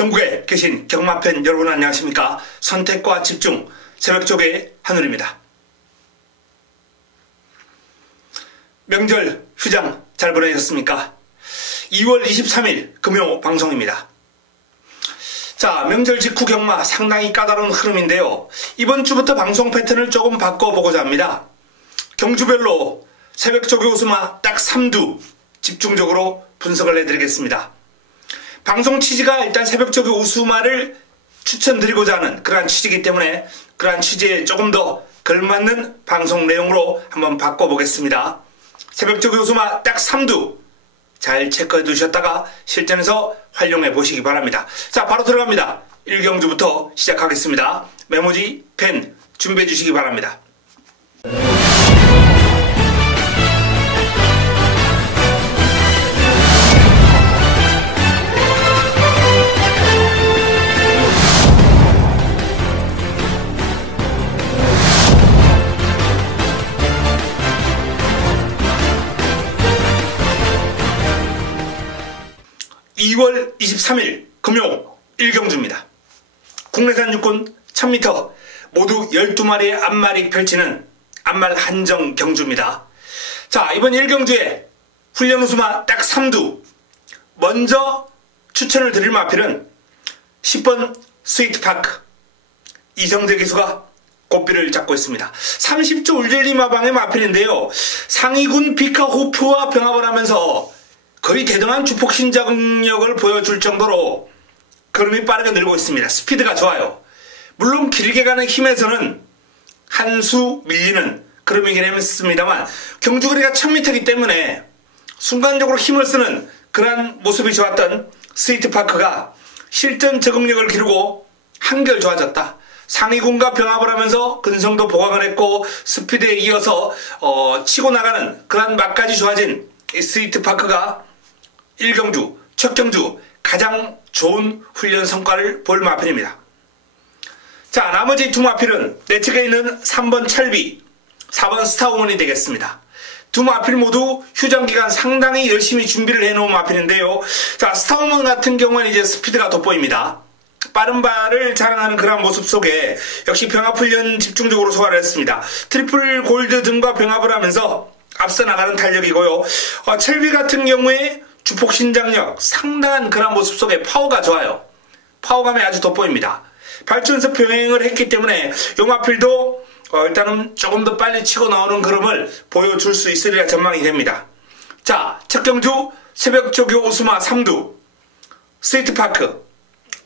전국에 계신 경마팬 여러분 안녕하십니까? 선택과 집중 새벽조개의 한울입니다. 명절 휴장 잘 보내셨습니까? 2월 23일 금요 방송입니다. 자, 명절 직후 경마 상당히 까다로운 흐름인데요. 이번 주부터 방송 패턴을 조금 바꿔보고자 합니다. 경주별로 새벽조개 우수마 딱 3두 집중적으로 분석을 해드리겠습니다. 방송 취지가 일단 새벽조개 우수마를 추천드리고자 하는 그러한 취지이기 때문에 그러한 취지에 조금 더 걸맞는 방송 내용으로 한번 바꿔보겠습니다. 새벽조개 우수마 딱 3두 잘 체크해 두셨다가 실전에서 활용해 보시기 바랍니다. 자, 바로 들어갑니다. 1경주부터 시작하겠습니다. 메모지, 펜 준비해 주시기 바랍니다. 2월 23일 금요 1경주입니다. 국내산 육군 1000m 모두 12마리의 앞말이 펼치는 앞말 한정 경주입니다. 자, 이번 1경주에 훈련 우수마 딱 3두 먼저 추천을 드릴 마필은 10번 스위트파크 이성재 기수가 고삐를 잡고 있습니다. 30조 울젤리마방의 마필인데요. 상위군 비카호프와 병합을 하면서 거의 대등한 주폭 신장력을 보여줄 정도로 걸음이 빠르게 늘고 있습니다. 스피드가 좋아요. 물론 길게 가는 힘에서는 한 수 밀리는 걸음이긴 했습니다만 경주거리가 1000m이기 때문에 순간적으로 힘을 쓰는 그러한 모습이 좋았던 스위트파크가 실전 적응력을 기르고 한결 좋아졌다. 상위군과 병합을 하면서 근성도 보강을 했고 스피드에 이어서 치고 나가는 그러한 맛까지 좋아진 이 스위트파크가 1경주, 첫 경주 가장 좋은 훈련 성과를 볼 마필입니다. 자, 나머지 두 마필은 내 측에 있는 3번 찰비, 4번 스타우먼이 되겠습니다. 두 마필 모두 휴장 기간 상당히 열심히 준비를 해놓은 마필인데요. 자, 스타우먼 같은 경우는 이제 스피드가 돋보입니다. 빠른 발을 자랑하는 그런 모습 속에 역시 병합 훈련 집중적으로 소화를 했습니다. 트리플 골드 등과 병합을 하면서 앞서 나가는 탄력이고요. 첼비 같은 경우에 주폭 신장력 상당한 그런 모습 속에 파워가 좋아요. 파워감이 아주 돋보입니다. 발전석 병행을 했기 때문에 요 마필도 일단은 조금 더 빨리 치고 나오는 걸음을 보여줄 수 있으리라 전망이 됩니다. 자, 첫 경주 새벽조개 우수마 3두 스위트파크,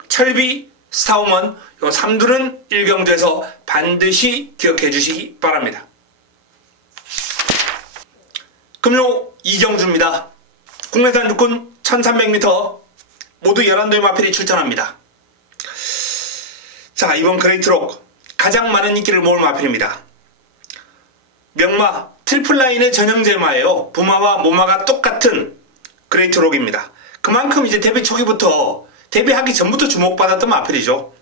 철비, 스타우먼 요 3두는 1경주에서 반드시 기억해 주시기 바랍니다. 금요 2경주입니다. 국내산 육군 1300m 모두 11도의 마필이 출전합니다. 자, 이번 그레이트록 가장 많은 인기를 모을 마필입니다. 명마 트리플라인의 전형제마예요. 부마와 모마가 똑같은 그레이트록입니다. 그만큼 이제 데뷔 초기부터 데뷔하기 전부터 주목받았던 마필이죠.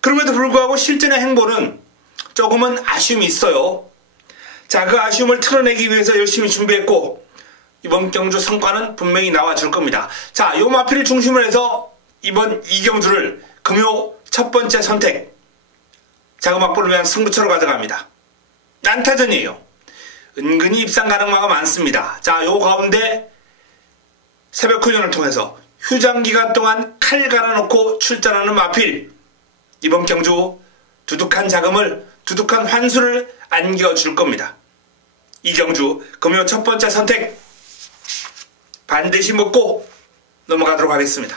그럼에도 불구하고 실전의 행보는 조금은 아쉬움이 있어요. 자, 그 아쉬움을 털어내기 위해서 열심히 준비했고 이번 경주 성과는 분명히 나와줄 겁니다. 자, 요 마필을 중심으로 해서 이번 2경주를 금요 첫 번째 선택 자금 확보를 위한 승부처로 가져갑니다. 난타전이에요. 은근히 입상 가능마가 많습니다. 자, 요 가운데 새벽 훈련을 통해서 휴장 기간 동안 칼 갈아놓고 출전하는 마필 이번 경주 두둑한 자금을 두둑한 환수를 안겨줄 겁니다. 이 경주 금요 첫 번째 선택 반드시 먹고 넘어가도록 하겠습니다.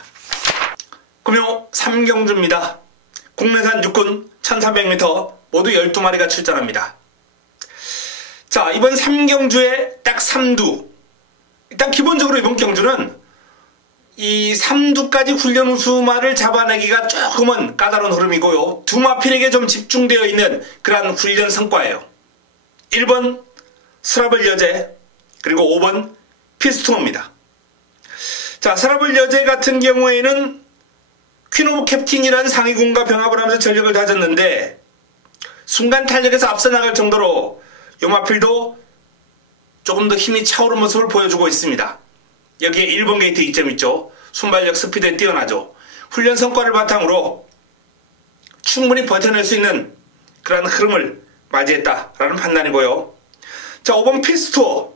금요 3경주입니다. 국내산 육군 1300m 모두 12마리가 출전합니다. 자, 이번 3경주에 딱 3두 일단 기본적으로 이번 경주는 이 3두까지 훈련 우수마를 잡아내기가 조금은 까다로운 흐름이고요. 두 마필에게 좀 집중되어 있는 그러한 훈련 성과예요. 1번 스라블 여제 그리고 5번 피스토입니다. 자, 스라블 여제 같은 경우에는 퀸 오브 캡틴이라는 상위군과 병합을 하면서 전력을 다졌는데 순간 탄력에서 앞서 나갈 정도로 요 마필도 조금 더 힘이 차오른 모습을 보여주고 있습니다. 여기에 1번 게이트 이점 있죠. 순발력 스피드에 뛰어나죠. 훈련 성과를 바탕으로 충분히 버텨낼 수 있는 그런 흐름을 맞이했다라는 판단이고요. 자, 5번 피스투어.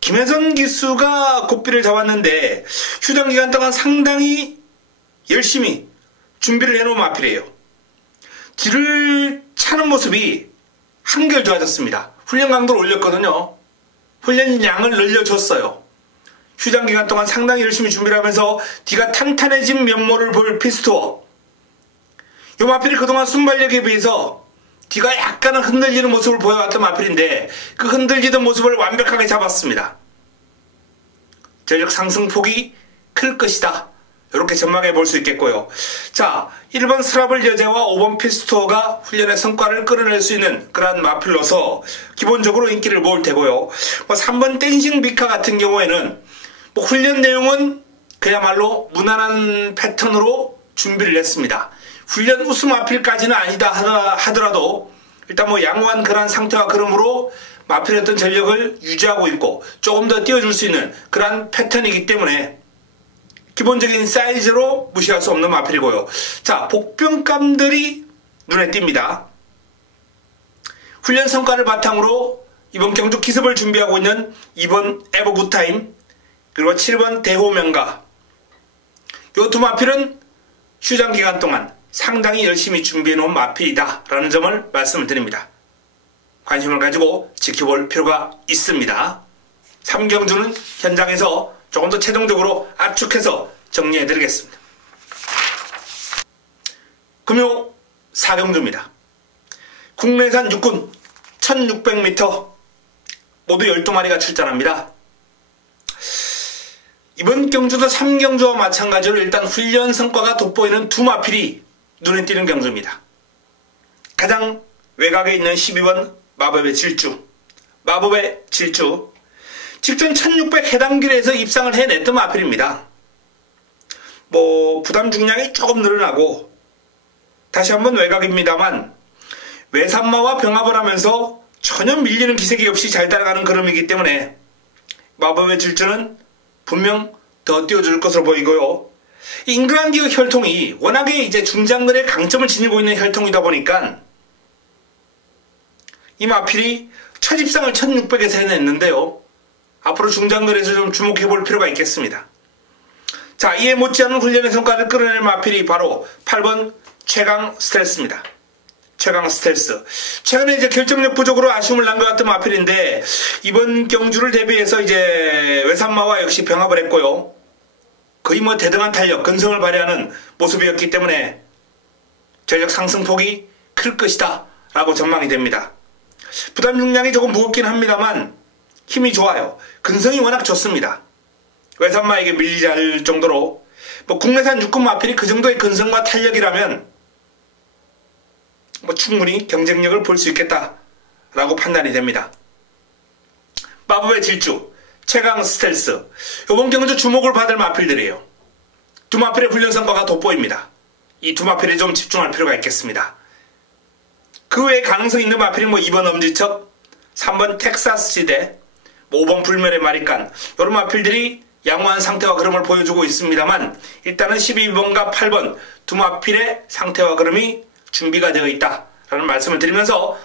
김혜선 기수가 고삐를 잡았는데 휴장 기간 동안 상당히 열심히 준비를 해놓은 마필이에요. 뒤를 차는 모습이 한결 좋아졌습니다. 훈련 강도를 올렸거든요. 훈련 양을 늘려줬어요. 휴장 기간 동안 상당히 열심히 준비를 하면서 뒤가 탄탄해진 면모를 볼 피스투어. 이 마필이 그동안 순발력에 비해서 뒤가 약간은 흔들리는 모습을 보여왔던 마필인데 그 흔들리던 모습을 완벽하게 잡았습니다. 전력 상승폭이 클 것이다. 이렇게 전망해 볼 수 있겠고요. 자, 1번 스라블 여제와 5번 피스투어가 훈련의 성과를 끌어낼 수 있는 그러한 마필로서 기본적으로 인기를 모을 테고요. 3번 댄싱 비카 같은 경우에는 훈련 내용은 그야말로 무난한 패턴으로 준비를 했습니다. 훈련 우승 마필까지는 아니다 하더라도 일단 양호한 그런 상태와 그러므로 마필의 어떤 전력을 유지하고 있고 조금 더 띄워줄 수 있는 그런 패턴이기 때문에 기본적인 사이즈로 무시할 수 없는 마필이고요. 자, 복병감들이 눈에 띕니다. 훈련 성과를 바탕으로 이번 경주 기습을 준비하고 있는 2번 에버 굿타임 그리고 7번 대호명가 이 두 마필은 휴장 기간 동안 상당히 열심히 준비해 놓은 마필이다 라는 점을 말씀을 드립니다. 관심을 가지고 지켜볼 필요가 있습니다. 3경주는 현장에서 조금 더 최종적으로 압축해서 정리해 드리겠습니다. 금요 4경주입니다. 국내산 육군 1600m 모두 12마리가 출전합니다. 이번 경주도 3경주와 마찬가지로 일단 훈련 성과가 돋보이는 두 마필이 눈에 띄는 경주입니다. 가장 외곽에 있는 12번 마법의 질주. 마법의 질주. 직전 1600 해당 길에서 입상을 해냈던 마필입니다. 부담 중량이 조금 늘어나고 다시 한번 외곽입니다만 외산마와 병합을 하면서 전혀 밀리는 기색이 없이 잘 따라가는 걸음이기 때문에 마법의 질주는 분명 더 띄워줄 것으로 보이고요. 잉글란디어 혈통이 워낙에 이제 중장거리의 강점을 지니고 있는 혈통이다 보니까 이 마필이 첫 입상을 1600에서 해냈는데요. 앞으로 중장거리에서 좀 주목해 볼 필요가 있겠습니다. 자, 이에 못지않은 훈련의 성과를 끌어낼 마필이 바로 8번 최강 스텔스입니다. 최강 스텔스. 최근에 이제 결정력 부족으로 아쉬움을 남겨왔던 마필인데 이번 경주를 대비해서 이제 외산마와 역시 병합을 했고요. 거의 대등한 탄력, 근성을 발휘하는 모습이었기 때문에 전력 상승폭이 클 것이다 라고 전망이 됩니다. 부담 중량이 조금 무겁긴 합니다만 힘이 좋아요. 근성이 워낙 좋습니다. 외산마에게 밀리지 않을 정도로 국내산 육군 마필이 그 정도의 근성과 탄력이라면 충분히 경쟁력을 볼 수 있겠다라고 판단이 됩니다. 마법의 질주, 최강 스텔스. 이번 경주 주목을 받을 마필들이에요. 두 마필의 훈련 성과가 돋보입니다. 이 두 마필에 좀 집중할 필요가 있겠습니다. 그 외에 가능성 있는 마필이 2번 엄지척, 3번 텍사스 지대, 5번 불멸의 마리칸 이런 마필들이 양호한 상태와 그름을 보여주고 있습니다만 일단은 12번과 8번 두 마필의 상태와 그름이 준비가 되어 있다라는 말씀을 드리면서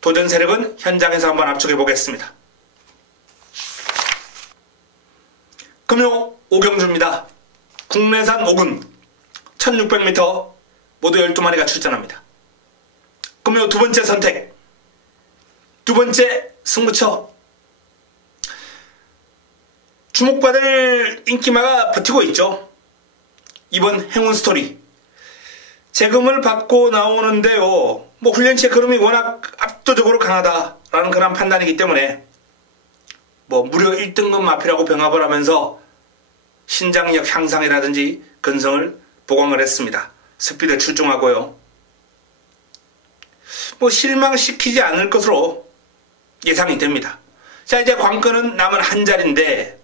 도전 세력은 현장에서 한번 압축해 보겠습니다. 금요 5경주입니다. 국내산 5군 1600m 모두 12마리가 출전합니다. 금요 두 번째 선택, 두 번째 승부처. 주목받을 인기마가 버티고 있죠. 이번 행운 스토리. 재금을 받고 나오는데요. 훈련치의 걸음이 워낙 압도적으로 강하다라는 그런 판단이기 때문에 무려 1등급 마필하고 병합을 하면서 신장력 향상이라든지 근성을 보강을 했습니다. 스피드에 출중하고요. 실망시키지 않을 것으로 예상이 됩니다. 자, 이제 관건은 남은 한 자리인데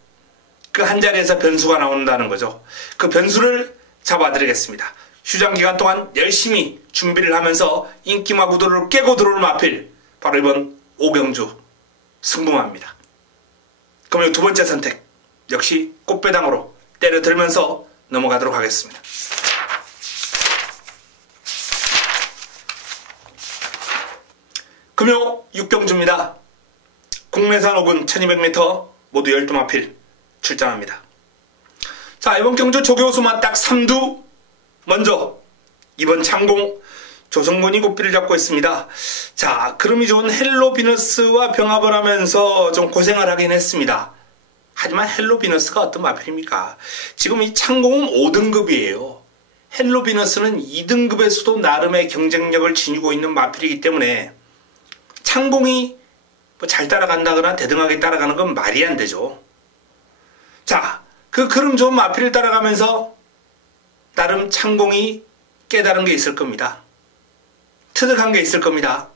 그 한 자리에서 변수가 나온다는 거죠. 그 변수를 잡아드리겠습니다. 휴장 기간 동안 열심히 준비를 하면서 인기마 구도를 깨고 들어올 마필, 바로 이번 5경주 승부마입니다. 그럼 두 번째 선택 역시 꽃배당으로 때려들면서 넘어가도록 하겠습니다. 금요 6경주입니다. 국내산 5군 1200m 모두 12마필 출전합니다. 자, 이번 경주 조교수만 딱 3두. 먼저 이번 창공 조성문이 고삐를 잡고 있습니다. 자, 그름이 좋은 헬로비너스와 병합을 하면서 좀 고생을 하긴 했습니다. 하지만 헬로비너스가 어떤 마필입니까? 지금 이 창공은 5등급이에요. 헬로비너스는 2등급에서도 나름의 경쟁력을 지니고 있는 마필이기 때문에 창공이 잘 따라간다거나 대등하게 따라가는 건 말이 안 되죠. 자, 그 그름 좋은 마필을 따라가면서 나름 창공이 깨달은 게 있을 겁니다. 터득한 게 있을 겁니다.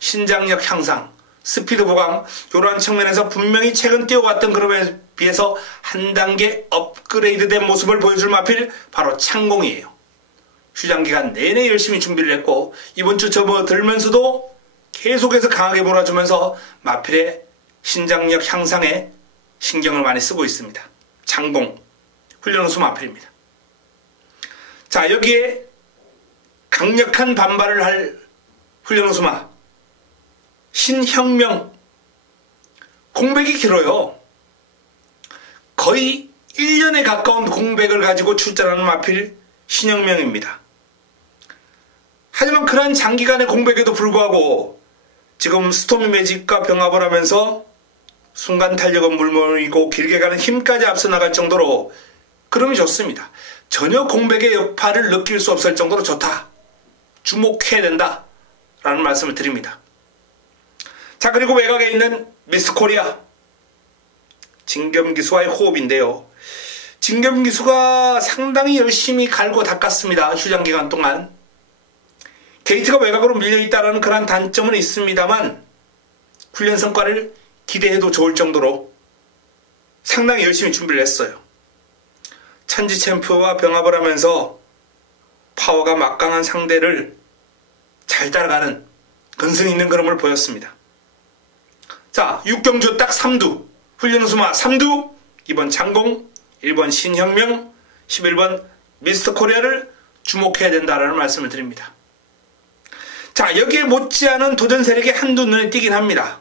신장력 향상, 스피드 보강, 이러한 측면에서 분명히 최근 뛰어왔던 그룹에 비해서 한 단계 업그레이드된 모습을 보여줄 마필 바로 창공이에요. 휴장기간 내내 열심히 준비를 했고 이번 주 접어들면서도 계속해서 강하게 몰아주면서 마필의 신장력 향상에 신경을 많이 쓰고 있습니다. 창공, 훈련우수 마필입니다. 자, 여기에 강력한 반발을 할 훈련우수마 신혁명. 공백이 길어요. 거의 1년에 가까운 공백을 가지고 출전하는 마필 신혁명입니다. 하지만 그러한 장기간의 공백에도 불구하고 지금 스토미 매직과 병합을 하면서 순간 탄력은 물론이고 길게 가는 힘까지 앞서 나갈 정도로 그름이 좋습니다. 전혀 공백의 여파를 느낄 수 없을 정도로 좋다. 주목해야 된다. 라는 말씀을 드립니다. 자, 그리고 외곽에 있는 미스 코리아. 진겸기수와의 호흡인데요. 진겸기수가 상당히 열심히 갈고 닦았습니다. 휴장기간 동안. 게이트가 외곽으로 밀려있다는 그런 단점은 있습니다만 훈련 성과를 기대해도 좋을 정도로 상당히 열심히 준비를 했어요. 천지 챔프와 병합을 하면서 파워가 막강한 상대를 잘 따라가는 근성 있는 그림을 보였습니다. 자, 6경주 딱 3두. 훈련우수마 3두. 2번 창공, 1번 신혁명, 11번 미스터 코리아를 주목해야 된다라는 말씀을 드립니다. 자, 여기에 못지않은 도전 세력이 한두 눈에 띄긴 합니다.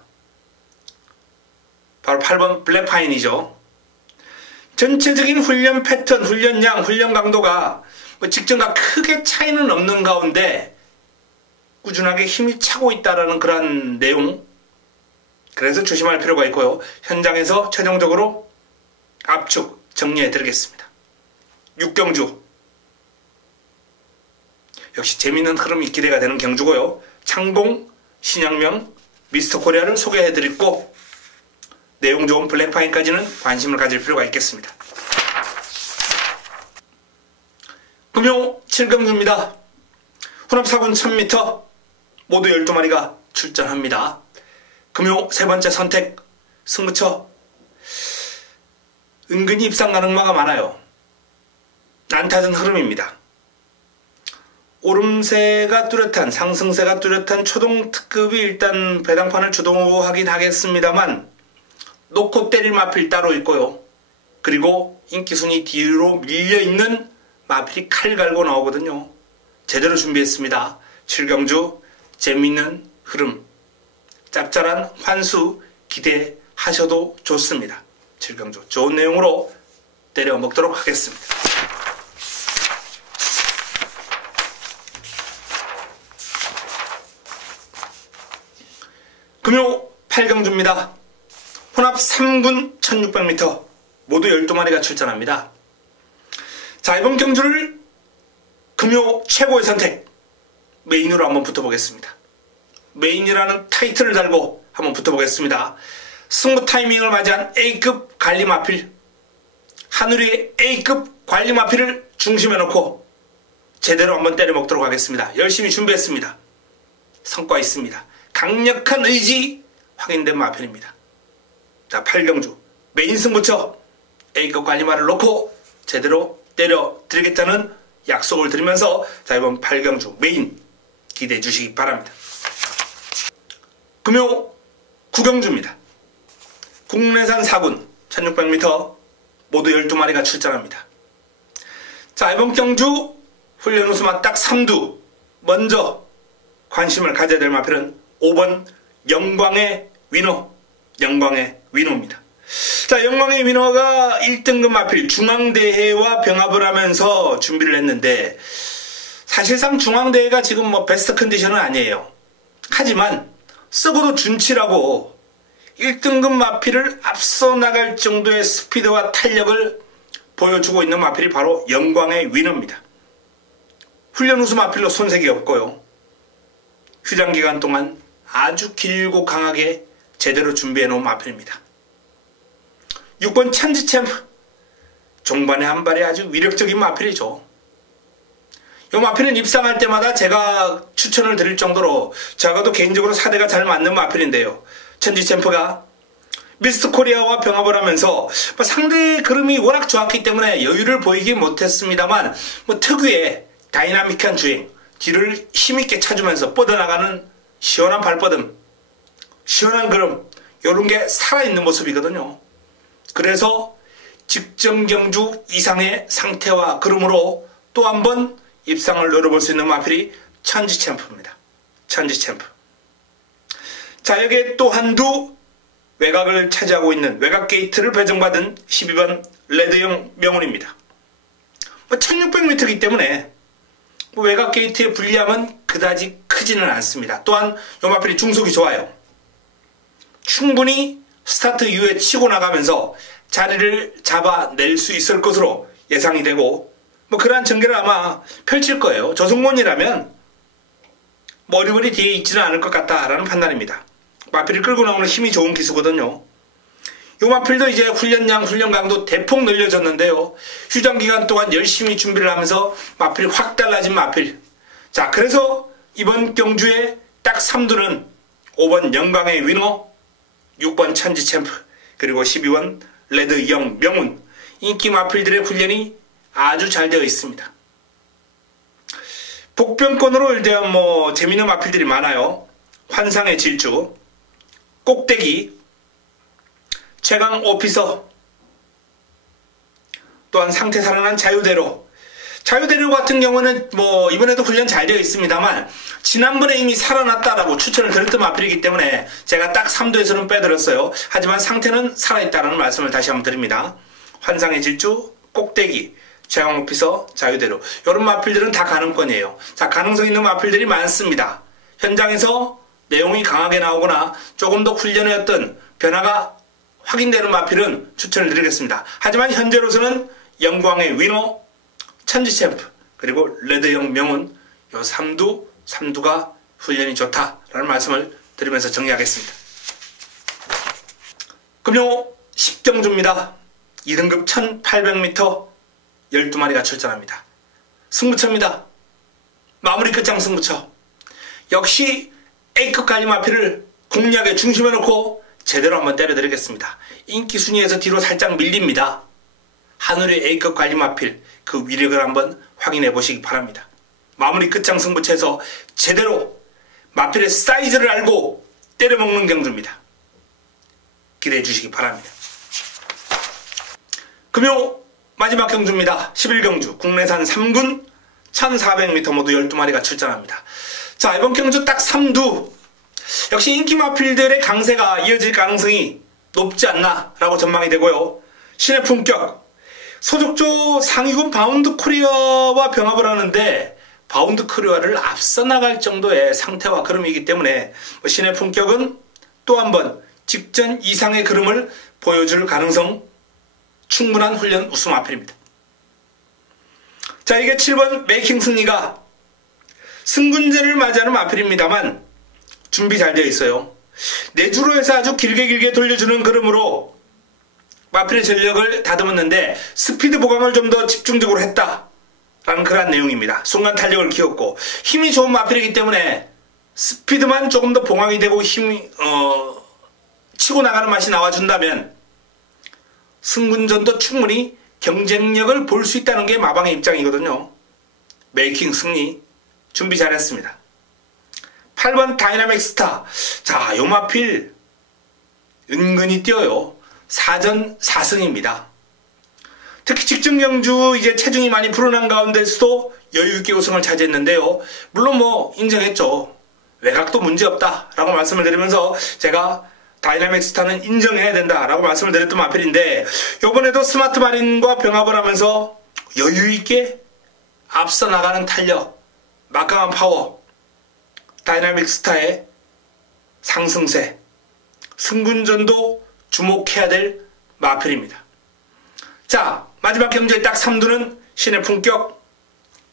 바로 8번 블랙파인이죠. 전체적인 훈련 패턴, 훈련량, 훈련 강도가 직전과 크게 차이는 없는 가운데 꾸준하게 힘이 차고 있다는 그런 내용. 그래서 조심할 필요가 있고요. 현장에서 최종적으로 압축 정리해 드리겠습니다. 6경주. 역시 재미있는 흐름이 기대가 되는 경주고요. 창공, 신혁명, 미스터 코리아를 소개해 드리고 내용 좋은 블랙파인까지는 관심을 가질 필요가 있겠습니다. 금요 7경주입니다. 혼합 4군 1000m 모두 12마리가 출전합니다. 금요 세 번째 선택 승부처. 은근히 입상 가능마가 많아요. 난타전 흐름입니다. 오름세가 뚜렷한, 상승세가 뚜렷한 초동 특급이 일단 배당판을 주도하긴 하겠습니다만 놓고 때릴 마필 따로 있고요. 그리고 인기순위 뒤로 밀려있는 마필이 칼 갈고 나오거든요. 제대로 준비했습니다. 7경주 재미있는 흐름, 짭짤한 환수 기대하셔도 좋습니다. 7경주 좋은 내용으로 때려 먹도록 하겠습니다. 금요 8경주입니다. 혼합 3군 1600m 모두 12마리가 출전합니다. 자, 이번 경주를 금요 최고의 선택 메인으로 한번 붙어보겠습니다. 메인이라는 타이틀을 달고 한번 붙어보겠습니다. 승부 타이밍을 맞이한 A급 관리 마필, 하늘위의 A급 관리 마필을 중심에 놓고 제대로 한번 때려 먹도록 하겠습니다. 열심히 준비했습니다. 성과 있습니다. 강력한 의지 확인된 마필입니다. 자, 8경주 메인 승부처 A급 관리마를 놓고 제대로 때려 드리겠다는 약속을 드리면서 자, 이번 8경주 메인 기대해 주시기 바랍니다. 금요 9경주입니다. 국내산 4군 1600m 모두 12마리가 출전합니다. 자, 이번 경주 훈련 우수마 딱 3두. 먼저 관심을 가져야 될 마필은 5번 영광의 위너, 영광의 위너입니다. 자, 영광의 위너가 1등급 마필 중앙대회와 병합을 하면서 준비를 했는데, 사실상 중앙대회가 지금 뭐 베스트 컨디션은 아니에요. 하지만 썩어도 준치라고 1등급 마필을 앞서 나갈 정도의 스피드와 탄력을 보여주고 있는 마필이 바로 영광의 위너입니다. 훈련 우수 마필로 손색이 없고요. 휴장 기간 동안 아주 길고 강하게 제대로 준비해 놓은 마필입니다. 6번 천지챔프, 종반의 한 발이 아주 위력적인 마필이죠. 이 마필은 입상할 때마다 제가 추천을 드릴 정도로 저하고도 개인적으로 사대가 잘 맞는 마필인데요. 천지챔프가 미스터 코리아와 병합을 하면서 상대의 그름이 워낙 좋았기 때문에 여유를 보이긴 못했습니다만 특유의 다이나믹한 주행, 뒤를 힘있게 차주면서 뻗어나가는 시원한 발뻗음, 시원한 걸음, 이런 게 살아있는 모습이거든요. 그래서 직전 경주 이상의 상태와 걸음으로 또 한 번 입상을 노려볼 수 있는 마필이 천지챔프입니다. 천지챔프. 자, 여기에 또 한두 외곽을 차지하고 있는 외곽 게이트를 배정받은 12번 레드형 명운입니다. 1600m이기 때문에 외곽 게이트의 불리함은 그다지 크지는 않습니다. 또한 이 마필이 중속이 좋아요. 충분히 스타트 이후에 치고 나가면서 자리를 잡아낼 수 있을 것으로 예상이 되고, 그러한 전개를 아마 펼칠 거예요. 조성곤이라면 머리머리 뒤에 있지는 않을 것 같다라는 판단입니다. 마필을 끌고 나오는 힘이 좋은 기수거든요. 이 마필도 이제 훈련량, 훈련 강도 대폭 늘려졌는데요. 휴장 기간 동안 열심히 준비를 하면서 마필이 확 달라진 마필. 자, 그래서 이번 경주에 딱 3두는 5번 영광의 위너, 6번 천지챔프, 그리고 12번 레드형 명운, 인기 마필들의 훈련이 아주 잘 되어 있습니다. 복병권으로 일단 재미있는 마필들이 많아요. 환상의 질주, 꼭대기, 최강 오피서, 또한 상태 살아난 자유대로. 자유대로 같은 경우는 이번에도 훈련 잘 되어 있습니다만 지난번에 이미 살아났다라고 추천을 드렸던 마필이기 때문에 제가 딱 3도에서는 빼드렸어요. 하지만 상태는 살아있다는 말씀을 다시 한번 드립니다. 환상의 질주, 꼭대기, 최강 오피서, 자유대로, 이런 마필들은 다 가능권이에요. 자, 가능성 있는 마필들이 많습니다. 현장에서 내용이 강하게 나오거나 조금 더 훈련의 어떤 변화가 확인되는 마필은 추천을 드리겠습니다. 하지만 현재로서는 영광의 위너, 천지챔프, 그리고 레드형 명운, 요 3두가 훈련이 좋다라는 말씀을 드리면서 정리하겠습니다. 금요 10경주입니다. 2등급 1800m 12마리가 출전합니다. 승부처입니다. 마무리 끝장 승부처. 역시 A급 관리 마필을 공략의 중심에 놓고 제대로 한번 때려드리겠습니다. 인기 순위에서 뒤로 살짝 밀립니다. 하늘의 A급 관리 마필, 그 위력을 한번 확인해 보시기 바랍니다. 마무리 끝장 승부처에서 제대로 마필의 사이즈를 알고 때려먹는 경주입니다. 기대해 주시기 바랍니다. 금요 마지막 경주입니다. 11경주 국내산 3군 1400m 모두 12마리가 출전합니다. 자, 이번 경주 딱 3두. 역시 인기 마필들의 강세가 이어질 가능성이 높지 않나 라고 전망이 되고요. 신의 품격, 소속조 상위군 바운드 코리아와 병합을 하는데 바운드 코리아를 앞서 나갈 정도의 상태와 걸음이기 때문에 신의 품격은 또 한번 직전 이상의 걸음을 보여줄 가능성 충분한 훈련 우수 마필입니다. 자, 이게 7번 메이킹 승리가 승군제를 맞이하는 마필입니다만 준비 잘 되어 있어요. 내주로 해서 아주 길게 돌려주는 걸음으로 마필의 전력을 다듬었는데 스피드 보강을 좀 더 집중적으로 했다라는 그런 내용입니다. 순간 탄력을 키웠고 힘이 좋은 마필이기 때문에 스피드만 조금 더 봉황이 되고 힘이 치고 나가는 맛이 나와준다면 승군전도 충분히 경쟁력을 볼 수 있다는 게 마방의 입장이거든요. 메이킹 승리 준비 잘했습니다. 8번 다이나믹 스타. 자, 요 마필 은근히 뛰어요. 4전 4승입니다. 특히 직전 경주 이제 체중이 많이 불어난 가운데서도 여유있게 우승을 차지했는데요. 물론 인정했죠. 외곽도 문제없다라고 말씀을 드리면서 제가 다이나믹 스타는 인정해야 된다라고 말씀을 드렸던 마필인데, 이번에도 스마트 마린과 병합을 하면서 여유있게 앞서 나가는 탄력, 막강한 파워, 다이나믹 스타의 상승세, 승분전도 주목해야 될 마필입니다. 자, 마지막 경주의 딱 3두는 신의 품격,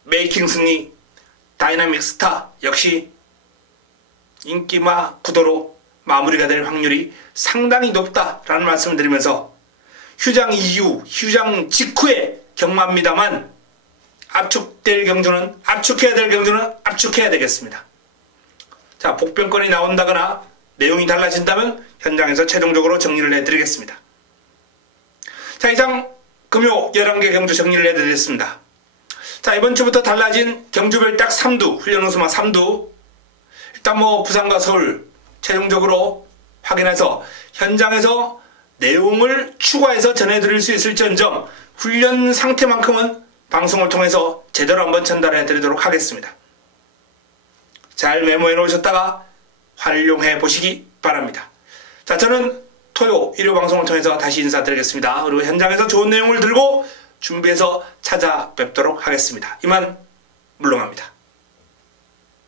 메이킹 승리, 다이나믹 스타 역시 인기마 구도로 마무리가 될 확률이 상당히 높다라는 말씀을 드리면서, 휴장 이후, 휴장 직후의 경마입니다만 압축해야 될 경주는 압축해야 되겠습니다. 자, 복병권이 나온다거나 내용이 달라진다면 현장에서 최종적으로 정리를 해드리겠습니다. 자, 이상 금요 11개 경주 정리를 해드리겠습니다. 자, 이번 주부터 달라진 경주별 딱 3두, 훈련 우수마 3두, 일단 부산과 서울 최종적으로 확인해서 현장에서 내용을 추가해서 전해드릴 수 있을지언정 훈련 상태만큼은 방송을 통해서 제대로 한번 전달해 드리도록 하겠습니다. 잘 메모해 놓으셨다가 활용해 보시기 바랍니다. 자, 저는 토요 일요 방송을 통해서 다시 인사드리겠습니다. 그리고 현장에서 좋은 내용을 들고 준비해서 찾아뵙도록 하겠습니다. 이만 물러갑니다.